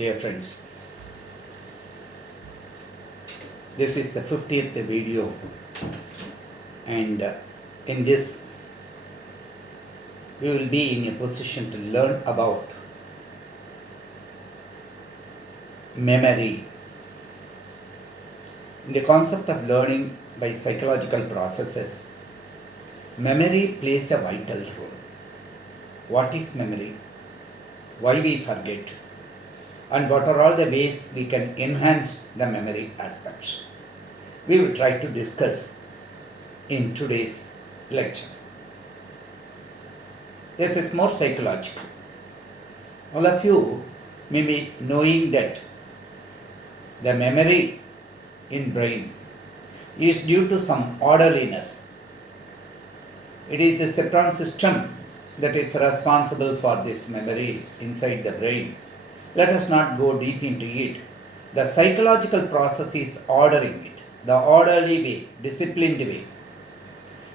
Dear friends, this is the 50th video, and in this we will be in a position to learn about memory. In the concept of learning by psychological processes, memory plays a vital role. What is memory? Why we forget? And what are all the ways we can enhance the memory aspects? We will try to discuss in today's lecture. This is more psychological. All of you may be knowing that the memory in brain is due to some orderliness. It is the Cepron system that is responsible for this memory inside the brain. Let us not go deep into it. The psychological process is ordering it, the orderly way, disciplined way,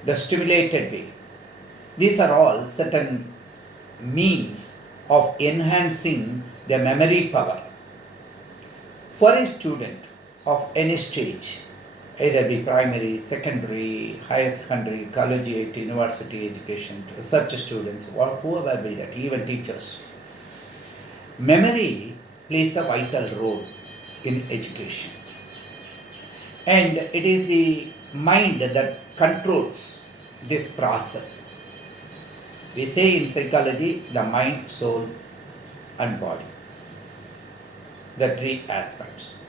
the stimulated way. These are all certain means of enhancing the memory power. For a student of any stage, either be primary, secondary, higher secondary, collegiate, university education, research students, or whoever be that, even teachers, memory plays a vital role in education. And it is the mind that controls this process. We say in psychology, the mind, soul, and body, the three aspects.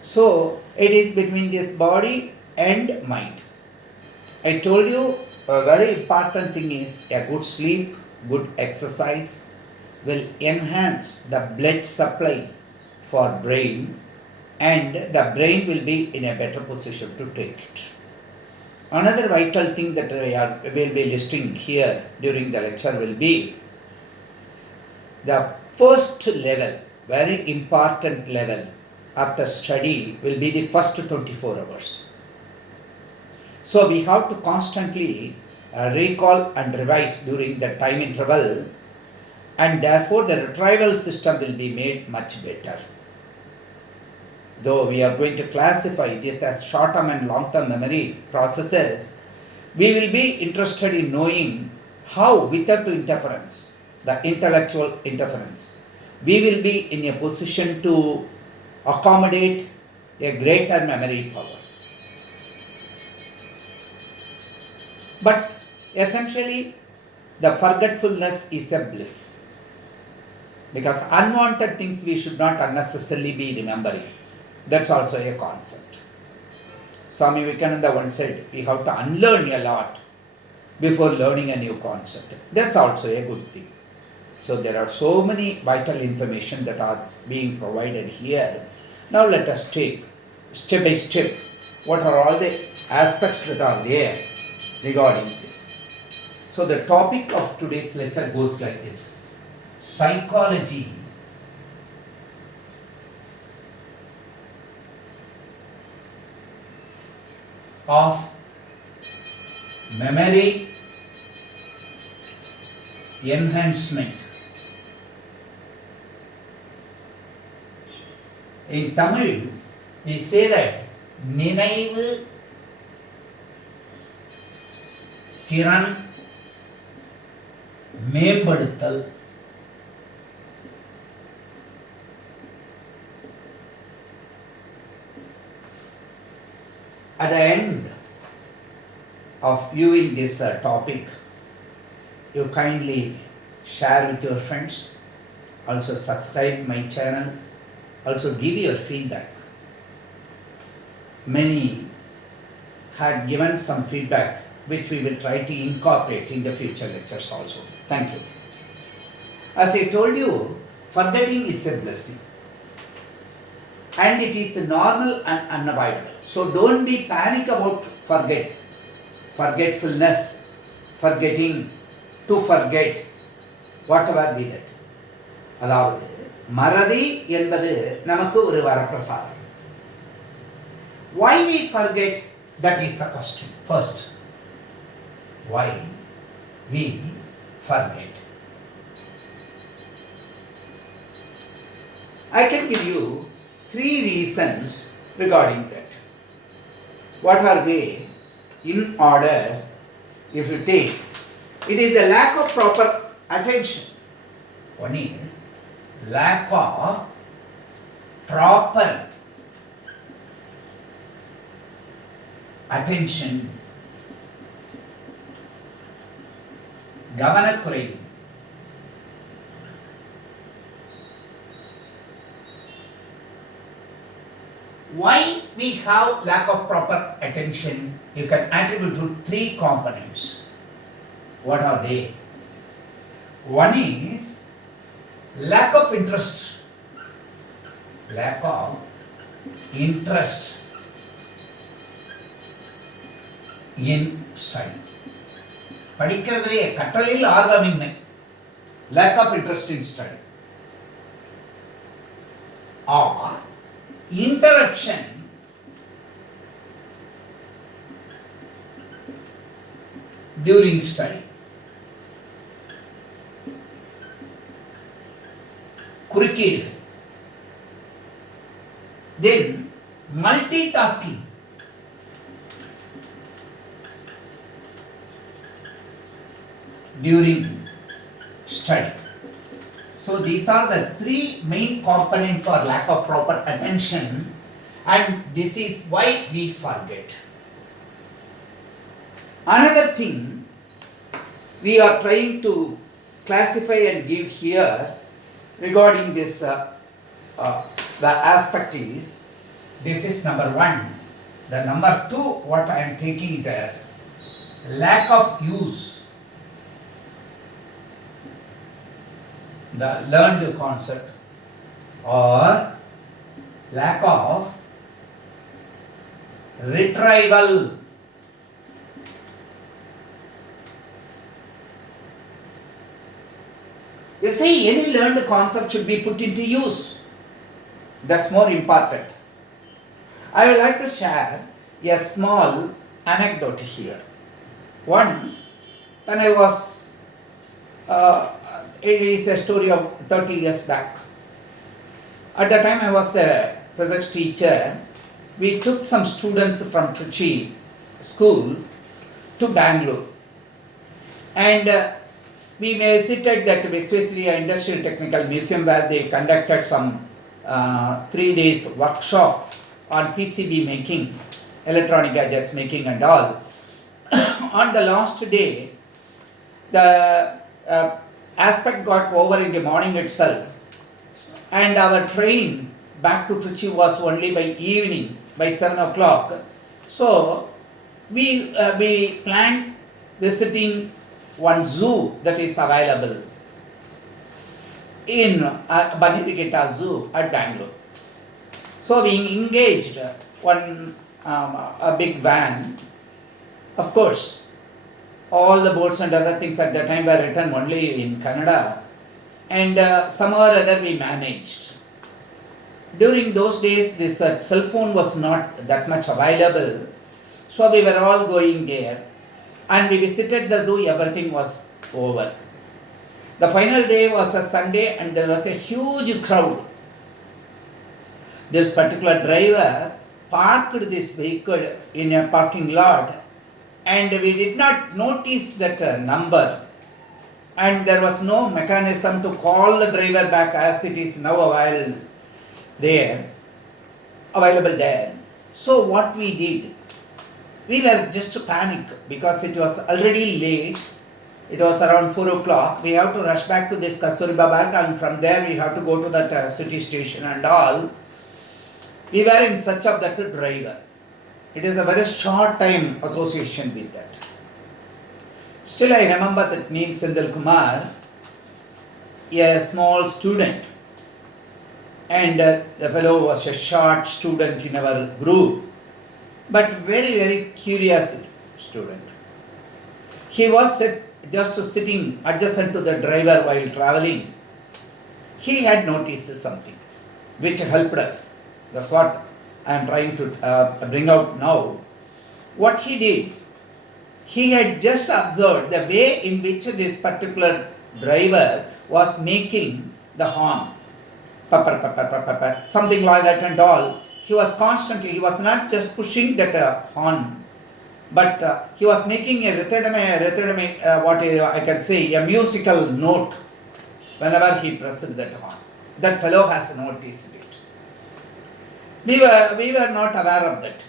So, it is between this body and mind. I told you a very important thing is a good sleep, good exercise will enhance the blood supply for brain, and the brain will be in a better position to take it. Another vital thing that we will be listing here during the lecture will be the first level, very important level after study will be the first 24 hours. So we have to constantly recall and revise during the time interval, and therefore the retrieval system will be made much better. Though we are going to classify this as short-term and long-term memory processes, we will be interested in knowing how, without interference, the intellectual interference, we will be in a position to accommodate a greater memory power. But essentially, the forgetfulness is a bliss, because unwanted things we should not unnecessarily be remembering. That's also a concept. Swami Vivekananda once said, we have to unlearn a lot before learning a new concept. That's also a good thing. So there are so many vital information that are being provided here. Now let us take step by step what are all the aspects that are there regarding this. So the topic of today's lecture goes like this: psychology of memory enhancement. In Tamil, we say that நினைவு திறன் மேம்படுத்தல். At the end of viewing this topic, you kindly share with your friends, also subscribe my channel, also give your feedback. Many had given some feedback which we will try to incorporate in the future lectures also. Thank you. As I told you, forgetting is a blessing, and it is normal and unavoidable. So don't be panic about forgetfulness, forgetting, to forget, whatever be that. அதாவது மறதி என்பது நமக்கு ஒரு வரப்பிரசாதம். Why we forget? That is the question. First, why we forget? I can give you 3 reasons regarding that. What are they? In order, if you take, it is the lack of proper attention. One is lack of proper attention, கவனக்குறைவு. Why we have lack of proper attention? You can attribute to 3 components. What are they? One is lack of interest. Lack of interest in study. படிக்கிறதுலே கற்றலில் ஆர்வமின்மை, lack of interest in study, or interruption during study. குறுக்கீடு. Then multitasking. During study. So these are the 3 main components for lack of proper attention, and this is why we forget. Another thing we are trying to classify and give here regarding this the aspect is, this is number 1. The number 2, what I am taking it as lack of use the learned concept, or lack of retrieval. You see, any learned concept should be put into use. That's more important. I would like to share a small anecdote here. Once, when I was it is a story of 30 years back. At the time I was the physics teacher. We took some students from Trichy school to Bangalore, and we visited that Visvesvaraya Industrial Technical Museum, where they conducted some 3 days workshop on PCB making, electronic gadgets making and all. On the last day, the aspect got over in the morning itself, and our train back to Trichy was only by evening, by 7 o'clock. So we planned visiting one zoo that is available in Bannerghatta Zoo at Bangalore. So we engaged a big van. Of course, all the boards and other things at that time were written only in Kannada, and somehow or other we managed. During those days, this cell phone was not that much available, so we were all going there, and we visited the zoo. Everything was over. The final day was a Sunday, and there was a huge crowd. This particular driver parked this vehicle in a parking lot, and we did not notice that number, and there was no mechanism to call the driver back as it is now available there. So what we did, we were just panic because it was already late. It was around 4 o'clock. We have to rush back to this Kasturiba Bank, and from there we have to go to that city station and all. We were in search of that driver. It is a very short time association with that. Still I remember that name Sendil Kumar, a small student, and the fellow was a short student in our group, but very, very curious student. He was just sitting adjacent to the driver while traveling. He had noticed something which helped us. That's what I am trying to bring out now. What he did, he had just observed the way in which this particular driver was making the horn. Papar, papar, papar, something like that and all. He was not just pushing that horn, but he was making a I can say, a musical note whenever he pressed that horn. That fellow has noticed it. We were not aware of that.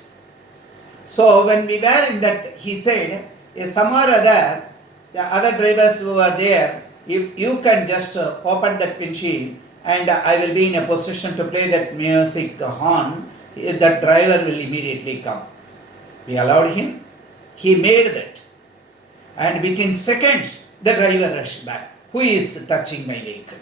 So when we were in that, he said, somewhere or other, the other drivers who were there, if you can just open that windshield and I will be in a position to play that music horn, that driver will immediately come. We allowed him. He made that. And within seconds, the driver rushed back. Who is touching my vehicle?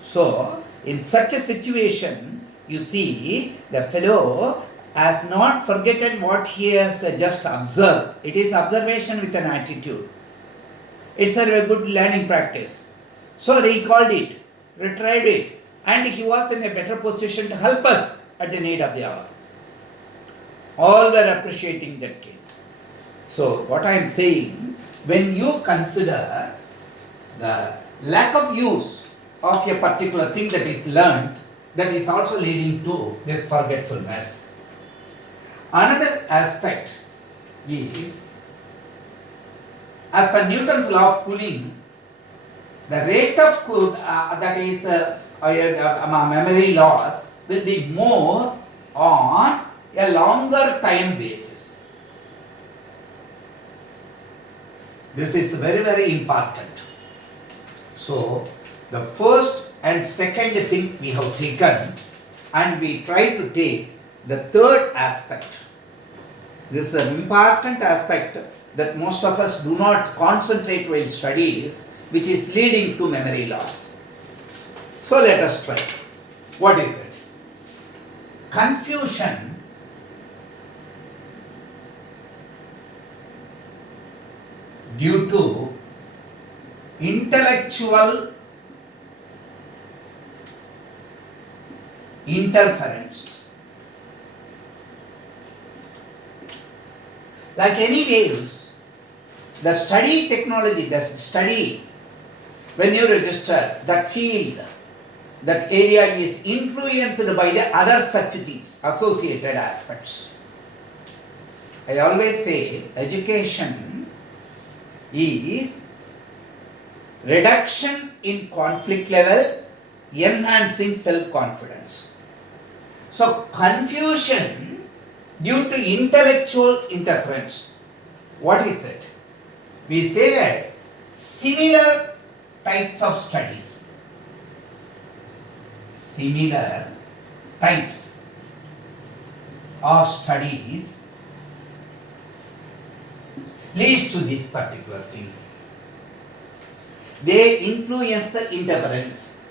So, in such a situation, you see, the fellow has not forgotten what he has just observed. It is observation with an attitude. It's a good learning practice. So recalled it, retried it, and he was in a better position to help us at the need of the hour. All were appreciating that kid. So what I am saying, when you consider the lack of use of a particular thing that is learned, that is also leading to this forgetfulness. Another aspect is, as per Newton's law of cooling, the rate of memory loss will be more on a longer time basis. This is very, very important. So, the first and second thing we have taken, and we try to take the third aspect. This is an important aspect that most of us do not concentrate while studies, which is leading to memory loss. So let us try. What is it? Confusion due to intellectual interference. Like any waves, the study technology, the study, when you register, that field, that area is influenced by the other such things, associated aspects. I always say education is reduction in conflict level, enhancing self-confidence. So confusion due to intellectual interference. What is that? We say that similar types of studies, similar types of studies leads to this particular thing. They influence the interference.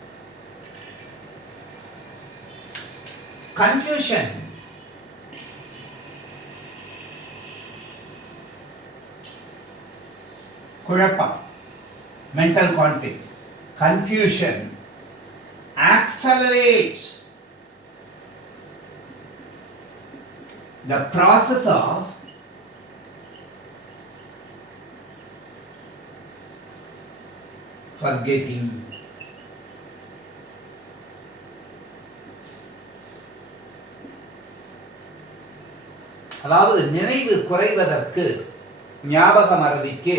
Confusion Kurapam, mental conflict, confusion accelerates the process of forgetting. அதாவது நினைவு குறைவதற்கு, ஞாபக மறதிக்கு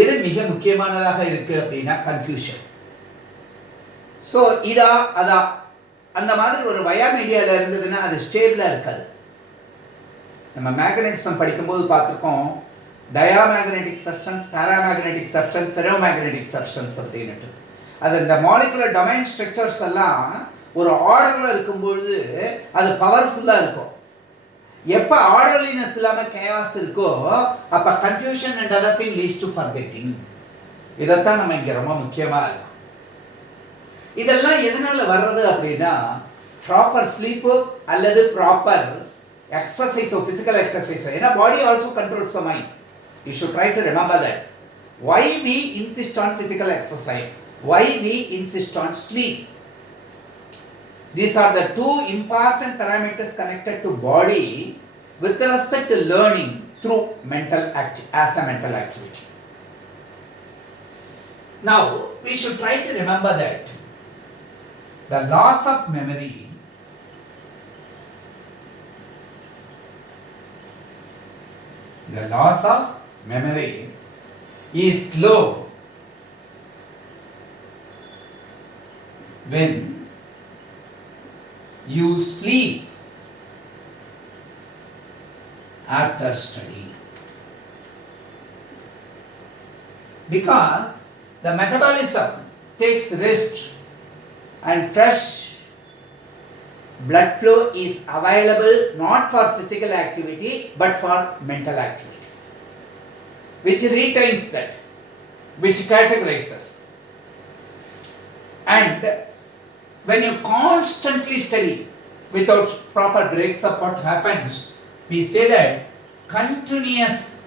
எது மிக முக்கியமானதாக இருக்கு அப்படின்னா confusion. So இதா அதா அந்த மாதிரி ஒரு வயா மீடியாவில் இருந்ததுன்னா அது ஸ்டேபிளாக இருக்காது. நம்ம மேக்னட்டிசம் படிக்கும்போது பார்த்துருக்கோம், diamagnetic substance, paramagnetic substance, ferromagnetic substance அப்படின்னுட்டு. அது இந்த மாலிகுலர் டொமைன் ஸ்ட்ரக்சர்ஸ் எல்லாம் ஒரு ஆர்டரில் இருக்கும்பொழுது அது பவர்ஃபுல்லாக இருக்கும். எப்போ ஆர்டர்லினஸ் இல்லாமல் கேயாஸ் இருக்கோ அப்போ confusion and other thing leads to forgetting. இதைத்தான் நம்ம இங்கே ரொம்ப முக்கியமாக இருக்கும். இதெல்லாம் எதனால் வர்றது அப்படின்னா ப்ராப்பர் ஸ்லீப்பு அல்லது ப்ராப்பர் எக்ஸசைஸோ, ஃபிசிக்கல் எக்ஸசைஸோ. ஏன்னா பாடி also controls the mind. You should try to remember that. Why we insist on physical exercise? Why we insist on sleep? These are the two important parameters connected to body with respect to learning through as a mental activity. Now, we should try to remember that The loss of memory is slow when you sleep after study, because the metabolism takes rest and fresh blood flow is available not for physical activity but for mental activity, which retains that, which categorizes. And when you constantly study without proper breaks up, what happens? We say that continuous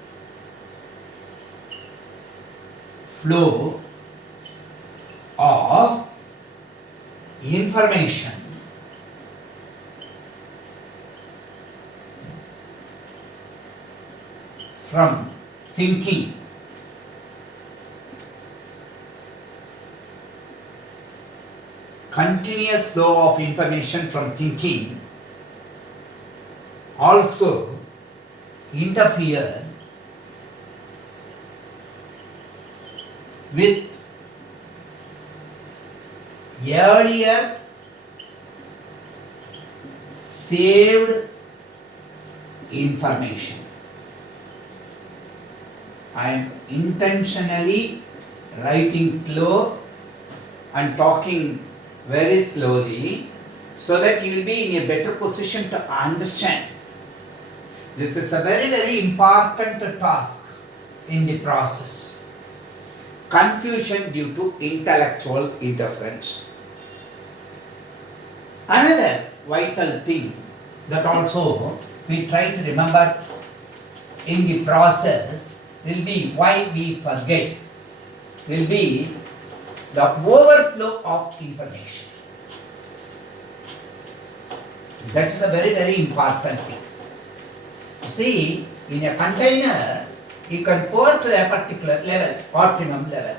flow of information from thinking also interfere with earlier saved information. I am intentionally writing slow and talking very slowly so that you will be in a better position to understand. This is a very, very important task in the process. Confusion due to intellectual interference. Another vital thing that also we try to remember in the process will be why we forget, will be the overflow of information. That is a very, very important thing. See, in a container, you can pour to a particular level, optimum level.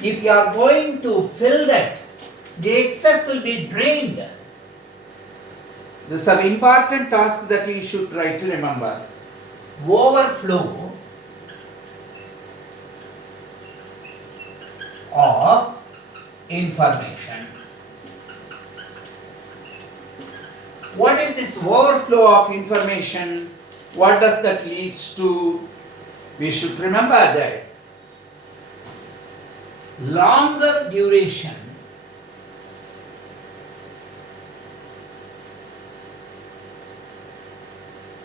If you are going to fill that, the excess will be drained. This is an important task that you should try to remember. Overflow of information. What is this overflow of information? What does that lead to? We should remember that longer duration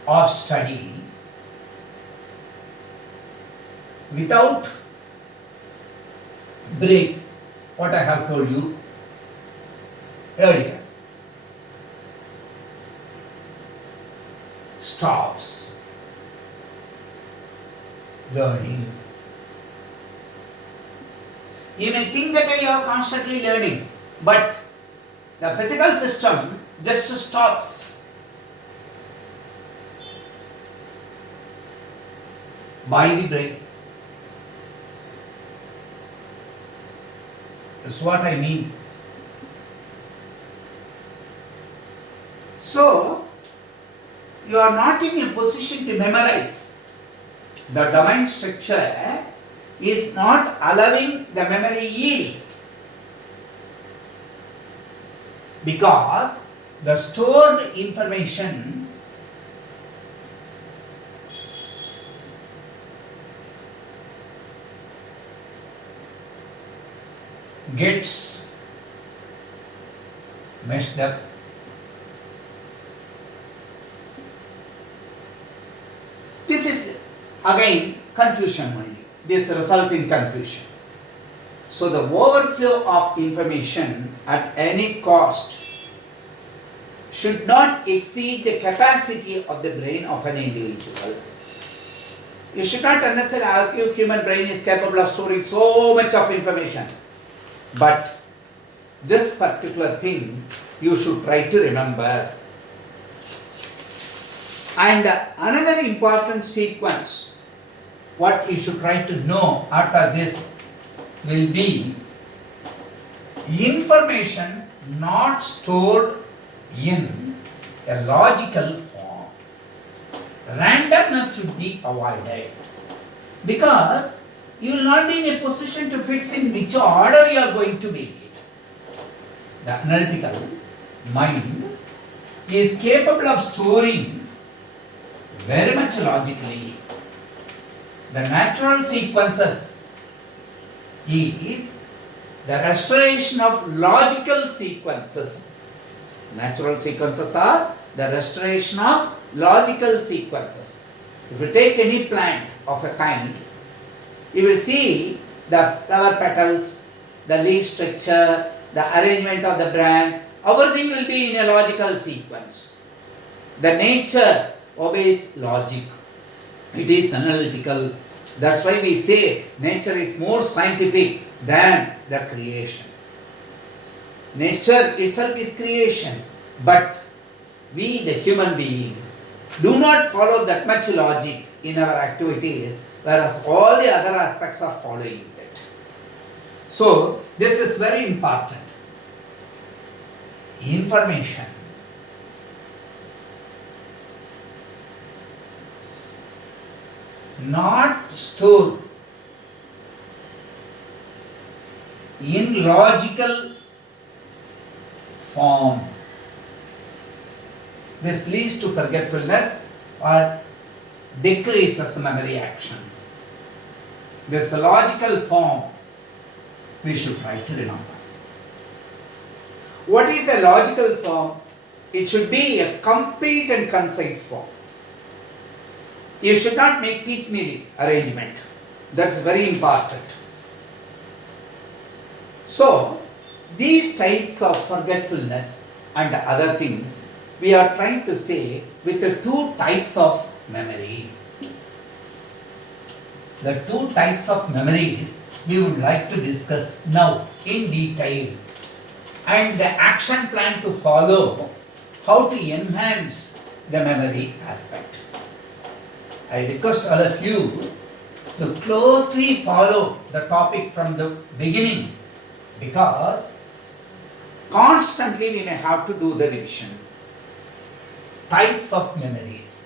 of study without break, what I have told you earlier, stops learning. You may think that you are constantly learning, but the physical system just stops by the brain. That's what I mean. So, you are not in a position to memorize. The domain structure is not allowing the memory yield, because the stored information gets messed up. This is again confusion only. This results in confusion. So the overflow of information at any cost should not exceed the capacity of the brain of an individual. You should not unnecessarily argue human brain is capable of storing so much of information. But this particular thing you should try to remember. And another important sequence, what you should try to know after this will be Information not stored in a logical form. Randomness should be avoided because you will not be in a position to fix in which order you are going to make it. The analytical mind is capable of storing very much logically the natural sequences is the restoration of logical sequences. Natural sequences are the restoration of logical sequences. If you take any plant of a kind, you will see the flower petals, the leaf structure, the arrangement of the branch, everything will be in a logical sequence. The nature obeys logic. It is analytical. That's why we say nature is more scientific than the creation. Nature itself is creation, but we, the human beings, do not follow that much logic in our activities, whereas all the other aspects are following that. So, this is very important. Information not stored in logical form. This leads to forgetfulness or decreases memory action. This logical form we should try to remember. What is a logical form? It should be a complete and concise form. You should not make piecemeal arrangement. That's very important. So, these types of forgetfulness and other things we are trying to say with the two types of memories. The two types of memories we would like to discuss now in detail, and the action plan to follow, how to enhance the memory aspect. I request all of you to closely follow the topic from the beginning, because constantly we may have to do the revision. Types of memories.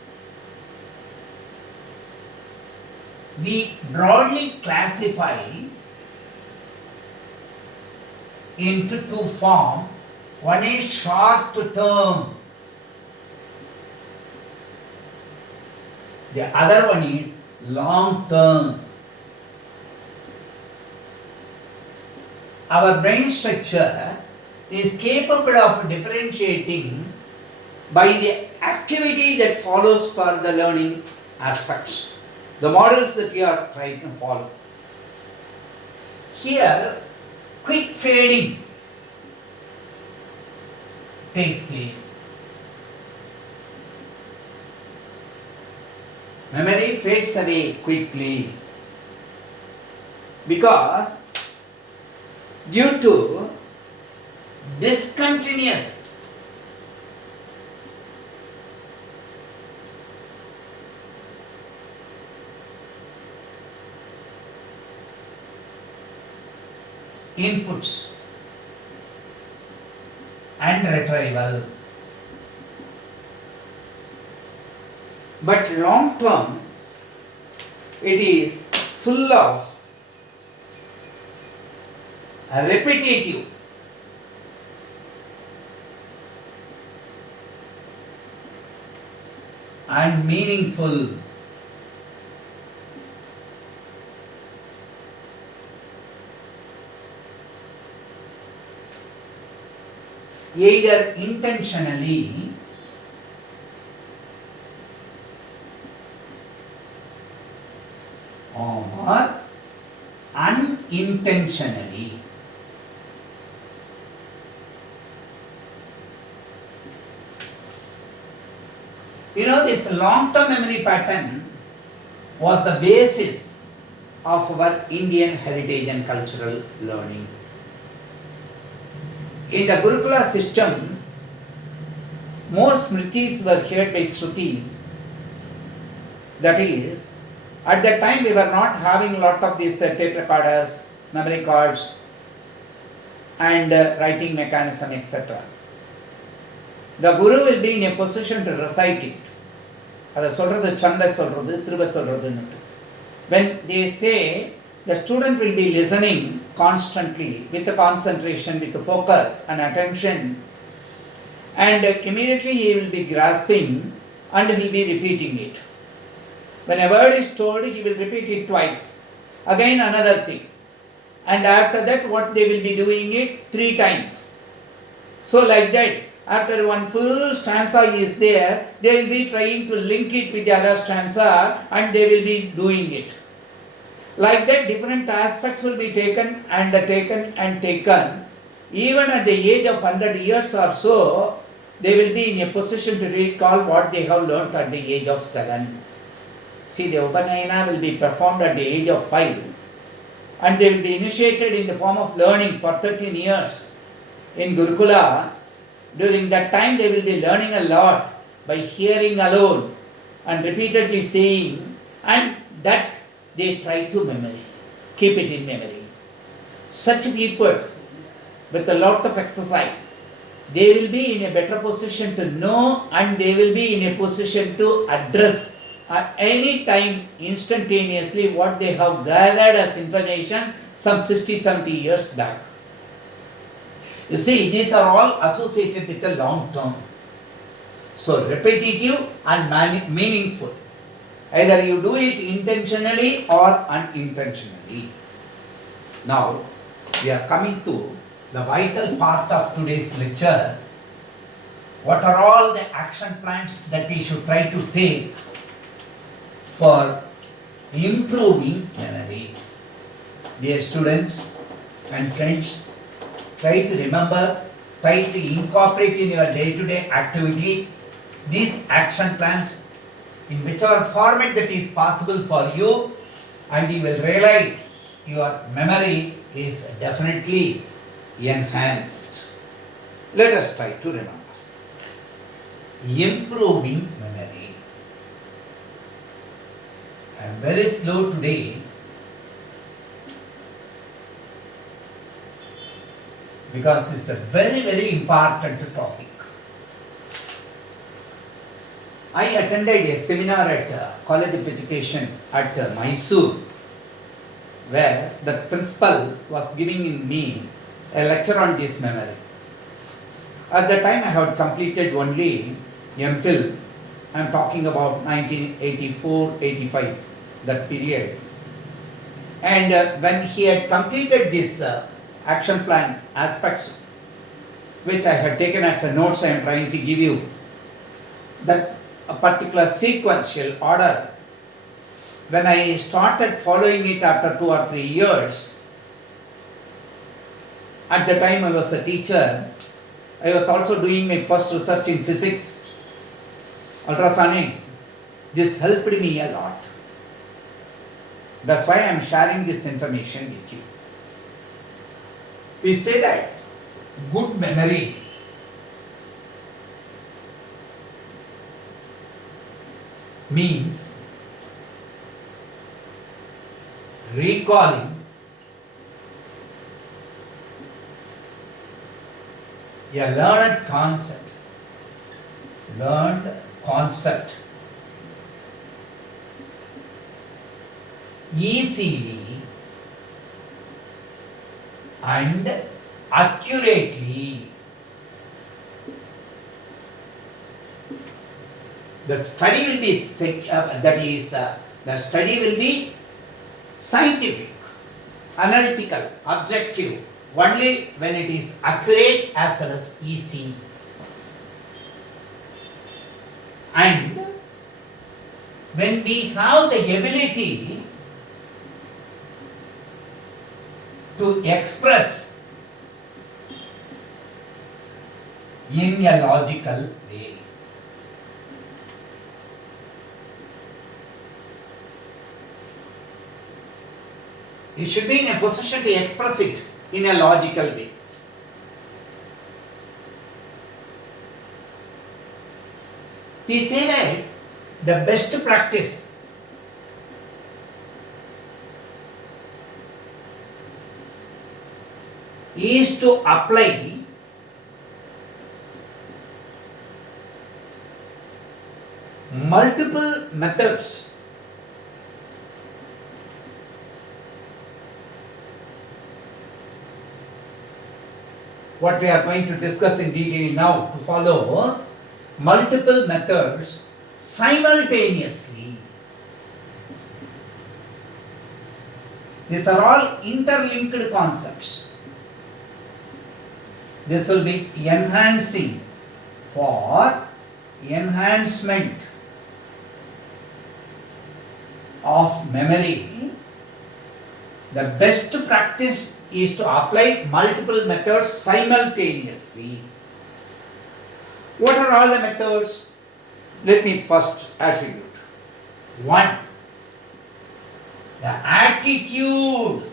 We broadly classify into two forms. One is short term. The other one is long term. Our brain structure is capable of differentiating by the activity that follows for the learning aspects, the models that we are trying to follow. Here, quick fading takes place. Memory fades away quickly because due to discontinuous inputs and retrieval. But long term, it is full of repetitive and meaningful either intentionally or unintentionally. You know, this long-term memory pattern was the basis of our Indian heritage and cultural learning. In the Gurukula system, more smritis were heard by Shrutis. That is, at that time we were not having a lot of these tape recorders, memory cards, and writing mechanism, etc. The Guru will be in a position to recite it. அதை சொல்கிறது சண்டை சொல்கிறது திரும்ப சொல்கிறதுன்னுட்டு. When they say, the student will be listening constantly with the concentration, with the focus and attention, and immediately he will be grasping and he will be repeating it. When a word is told, he will repeat it twice. Again another thing. And after that, what they will be doing it 3 times. So like that, after one full stanza is there, they will be trying to link it with the other stanza and they will be doing it. Like that, different aspects will be taken and taken and taken. Even at the age of 100 years or so, they will be in a position to recall what they have learnt at the age of 7. See, the Upanayana will be performed at the age of 5. And they will be initiated in the form of learning for 13 years in Gurukula. During that time, they will be learning a lot by hearing alone and repeatedly saying, and that they try to memory, keep it in memory. Such people, with a lot of exercise, they will be in a better position to know and they will be in a position to address at any time instantaneously what they have gathered as information some 60-70 years back. You see, these are all associated with the long term. So repetitive and meaningful. Either you do it intentionally or unintentionally. Now, we are coming to the vital part of today's lecture. What are all the action plans that we should try to take for improving memory? Dear students and friends, try to remember, try to incorporate in your day-to-day activity these action plans in whichever format that is possible for you, and you will realize your memory is definitely enhanced. Let us try to remember. Improving memory. I am very slow today. Because this is a very, very important topic. I attended a seminar at College of Education at Mysore, where the principal was giving me a lecture on this memory. At the time I had completed only MPhil. I am talking about 1984-85, that period. And when he had completed this action plan aspects, which I had taken as a notes I am trying to give you, that a particular sequential order, when I started following it after 2 or 3 years, at the time I was a teacher, I was also doing my first research in physics, ultrasonics. This helped me a lot. That's why I am sharing this information with you. We say that good memory means recalling a learned concept easily and accurately. The study will be the study will be scientific, analytical, objective, only when it is accurate as well as easy. And when we have the ability to express in a logical way. You should be in a position to express it in a logical way. We say that the best practice is to apply multiple methods what we are going to discuss in detail now to follow multiple methods simultaneously. These are all interlinked concepts. This will be enhancing for enhancement of memory. The best practice is to apply multiple methods simultaneously. What are all the methods? Let me first attribute. 1. The attitude.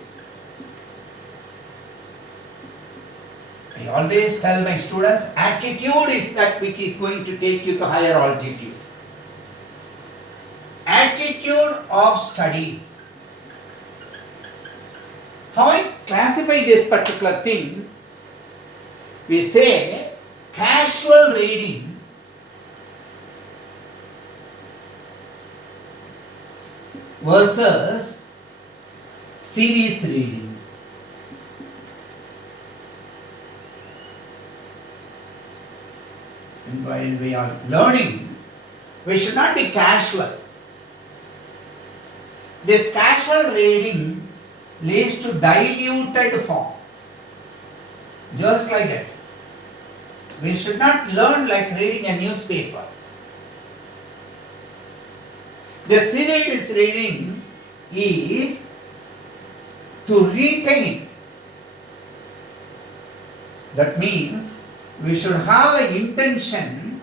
I always tell my students, attitude is that which is going to take you to higher altitude. Attitude of study. How I classify this particular thing? We say casual reading versus serious reading. And while we are learning, we should not be casual. This casual reading leads to diluted form. Just like that. We should not learn like reading a newspaper. The serious reading is to retain. That means we should have an intention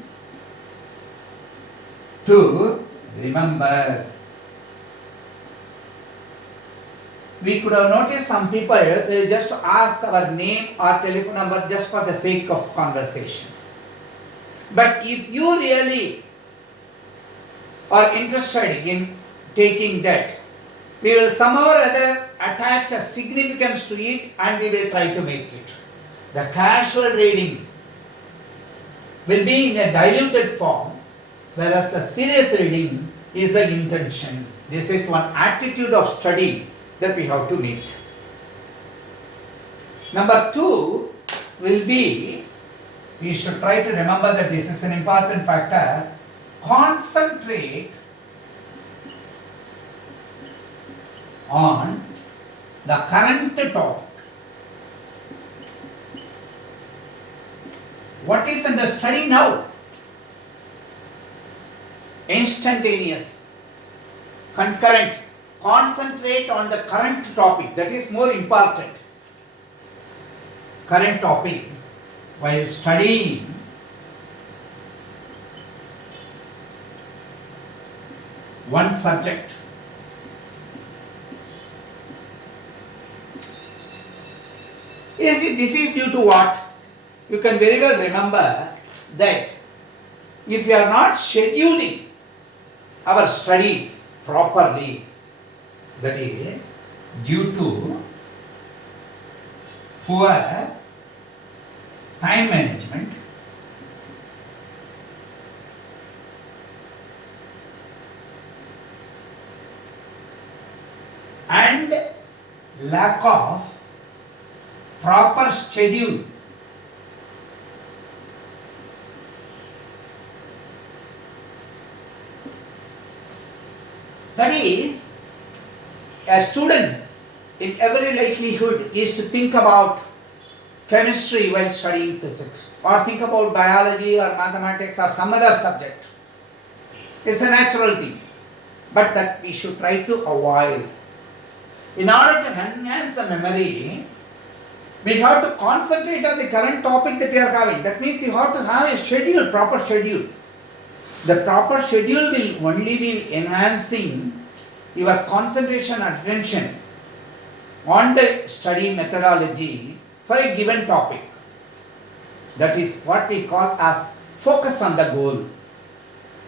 to remember. We could have noticed some people, they just ask our name or telephone number just for the sake of conversation. But if you really are interested in taking that, we will somehow or other attach a significance to it and we will try to make it. The casual reading will be in a diluted form, whereas the serious reading is the intention. This is one attitude of study that we have to make. Number 2 will be, we should try to remember that this is an important factor, concentrate on the current topic. What is in the study now? Instantaneous, concurrent. Concentrate on the current topic, that is more important. Current topic while studying. One subject. This is due to what? You can very well remember that if we are not scheduling our studies properly, that is due to poor time management, and lack of proper schedule. That is, a student in every likelihood is to think about chemistry while studying physics, or think about biology or mathematics or some other subject. It's a natural thing, but that we should try to avoid. In order to enhance the memory, we have to concentrate on the current topic that we are having. That means you have to have a schedule, proper schedule. The proper schedule will only be enhancing your concentration and attention on the study methodology for a given topic. That is what we call as focus on the goal.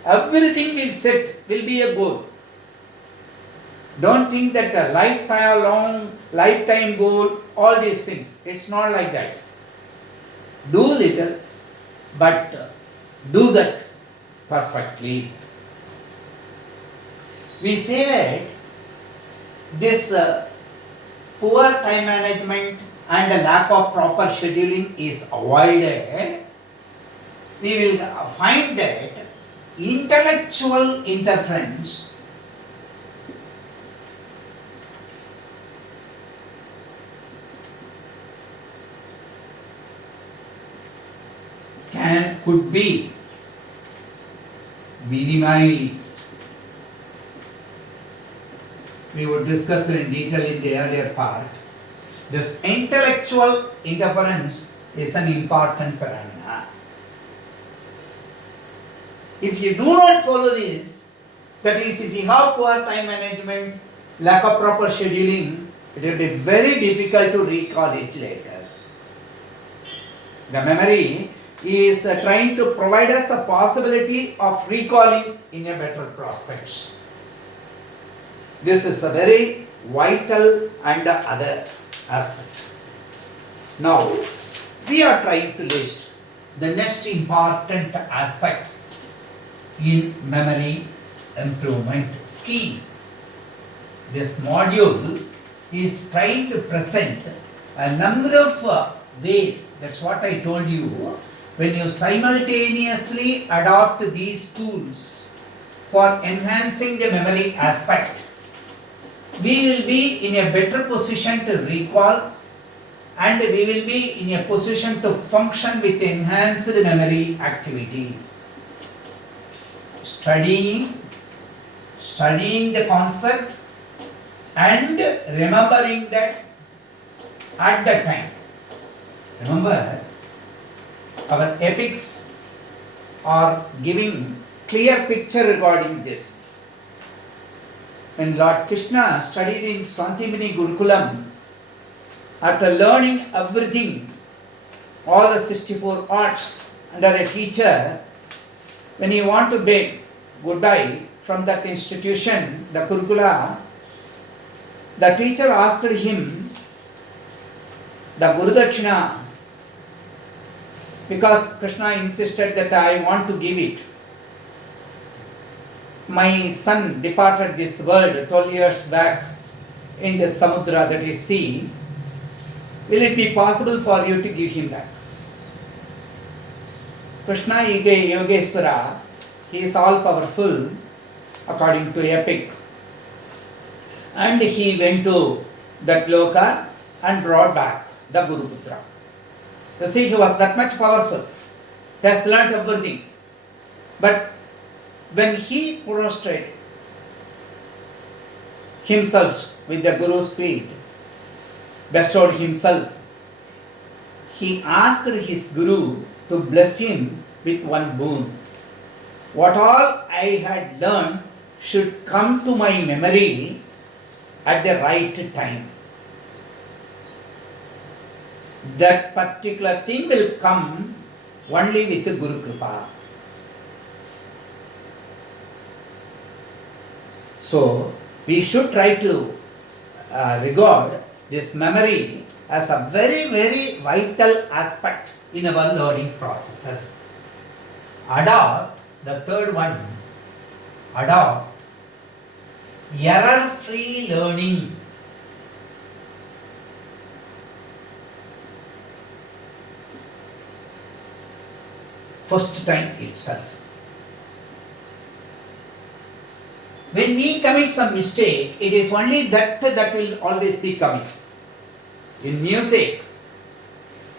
Everything we set will be a goal. Don't think that a lifetime goal all these things. It's not like that. Do little, but do that perfectly. We say that this poor time management and a lack of proper scheduling is avoided. We will find that intellectual interference could be minimized. We would discuss it in detail in the earlier part. This intellectual interference is an important phenomena. If you do not follow this, that is, if you have poor time management, lack of proper scheduling, it will be very difficult to recall it later. The memory is trying to provide us the possibility of recalling in a better prospects. This is a very vital and other aspect. Now, we are trying to list the next important aspect in memory improvement scheme. This module is trying to present a number of ways. That's what I told you. When you simultaneously adopt these tools for enhancing the memory aspect, we will be in a better position to recall, and we will be in a position to function with enhanced memory activity. Studying the concept and remembering that at the time. Remember, our epics are giving clear picture regarding this. When Lord Krishna studied in Santimini Gurukulam, after learning everything, all the 64 arts under a teacher, when he wanted to beg goodbye from that institution, the Gurukula, the teacher asked him the Guru Dakshina, because Krishna insisted that I want to give it. My son departed this world 12 years back in the Samudra, that is sea. Will it be possible for you to give him back? Krishna Yogeswara, he is all powerful according to epic. And he went to that loka and brought back the Guruputra. You see, he was that much powerful. He has learnt everything. But when he prostrated himself with the Guru's feet, bestowed himself, he asked his Guru to bless him with one boon. What all I had learned should come to my memory at the right time. That particular thing will come only with the Guru Kripa. So, we should try to regard this memory as a very, very vital aspect in our learning processes. Adopt, the third one, adopt error-free learning. First time itself. When we commit some mistake, it is only that will always be coming. In music,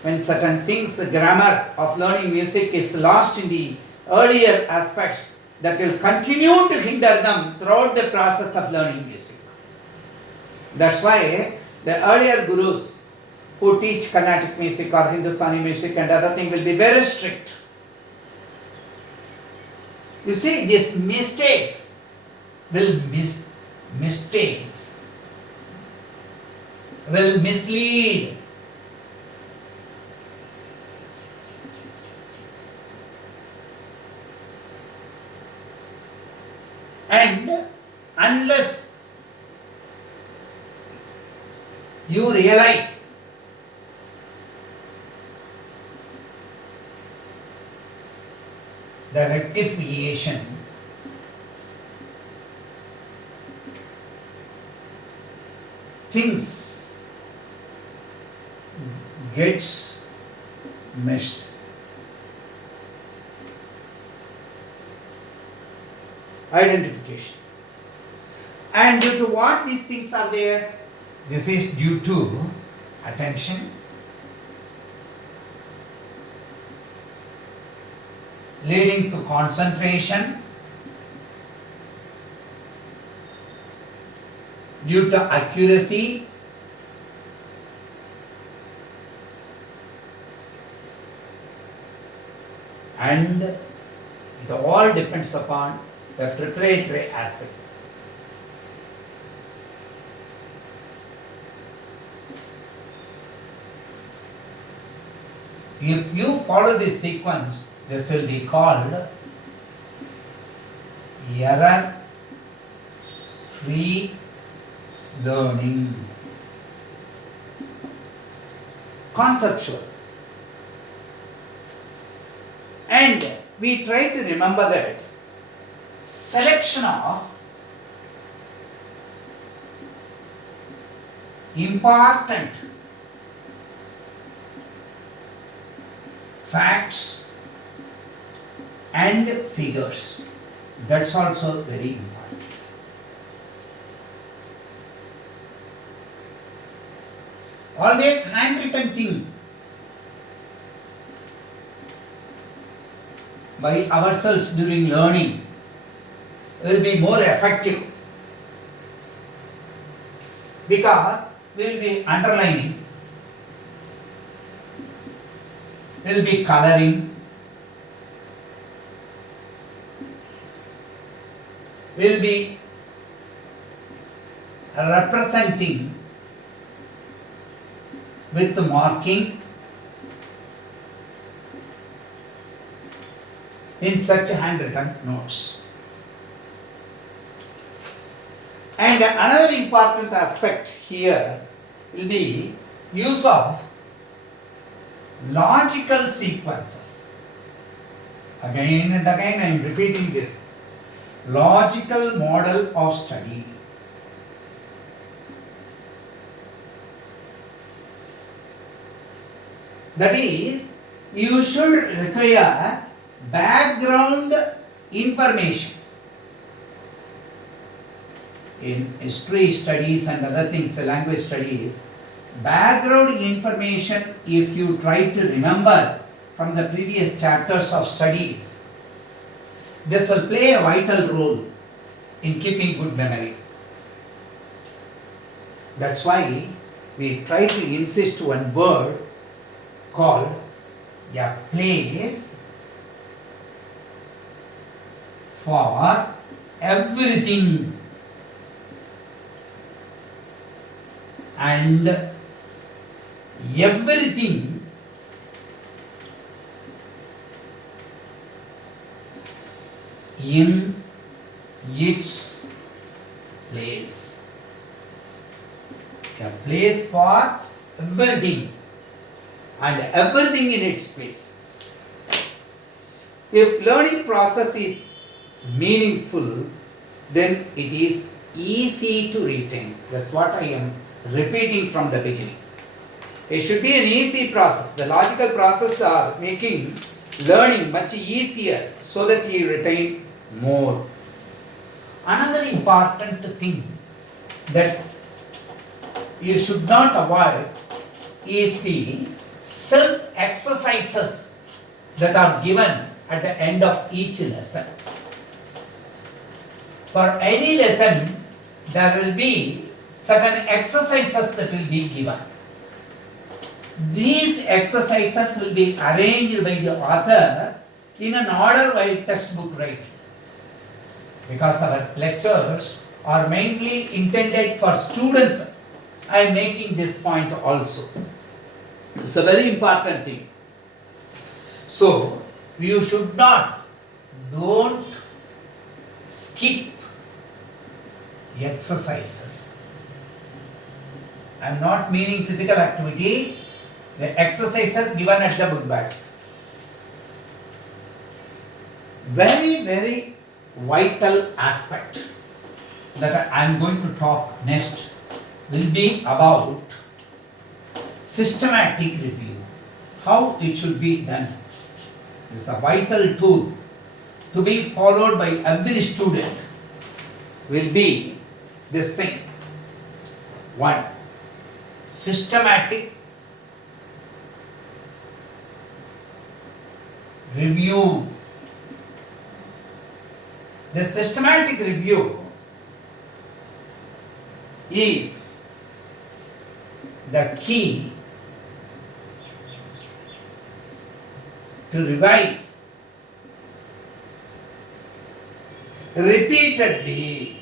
when certain things, the grammar of learning music is lost in the earlier aspects, that will continue to hinder them throughout the process of learning music. That's why the earlier gurus who teach Carnatic music or Hindustani music and other things will be very strict. You see, these mistakes will mislead. And unless you realize the rectification things gets meshed. Identification. And due to what these things are there? This is due to attention, leading to concentration, due to accuracy, and it all depends upon the preparatory aspect. If you follow this sequence, this will be called error-free learning. Conceptual. And we try to remember that selection of important facts and figures. That's also very important. Always handwritten thing by ourselves during learning will be more effective, because we will be underlining, we will be coloring, we will be representing with the marking in such handwritten notes. And another important aspect here will be use of logical sequences. Again and again I am repeating this. Logical model of study. That is, you should require background information. In history studies and other things, language studies, background information, if you try to remember from the previous chapters of studies, this will play a vital role in keeping good memory. That's why we try to insist one word called a place for everything, and everything in its place. A place for everything, and everything in its place. If learning process is meaningful, then it is easy to retain. That's what I am repeating from the beginning. It should be an easy process. The logical process are making learning much easier so that you retain more. Another important thing that you should not avoid is the self-exercises that are given at the end of each lesson. For any lesson, there will be certain exercises that will be given. These exercises will be arranged by the author in an order while textbook writing. Because our lectures are mainly intended for students, I am making this point also. It's a very important thing. So, you should don't skip exercises. I am not meaning physical activity, the exercises given at the book bag. very, very vital aspect that I am going to talk next will be about systematic review. How it should be done. This is a vital tool to be followed by every student will be this thing. One, systematic review. The systematic review is the key to revise repeatedly.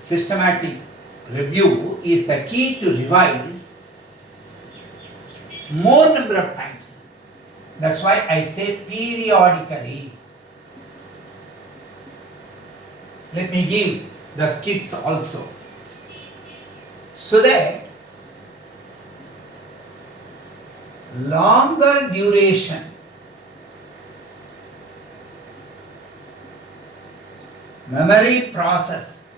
Systematic review is the key to revise more number of times. That's why I say periodically. Let me give the skits also, so that longer duration memory process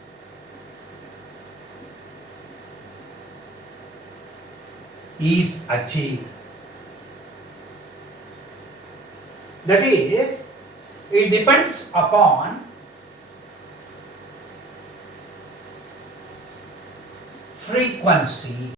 is achieved. That is, it depends upon frequency.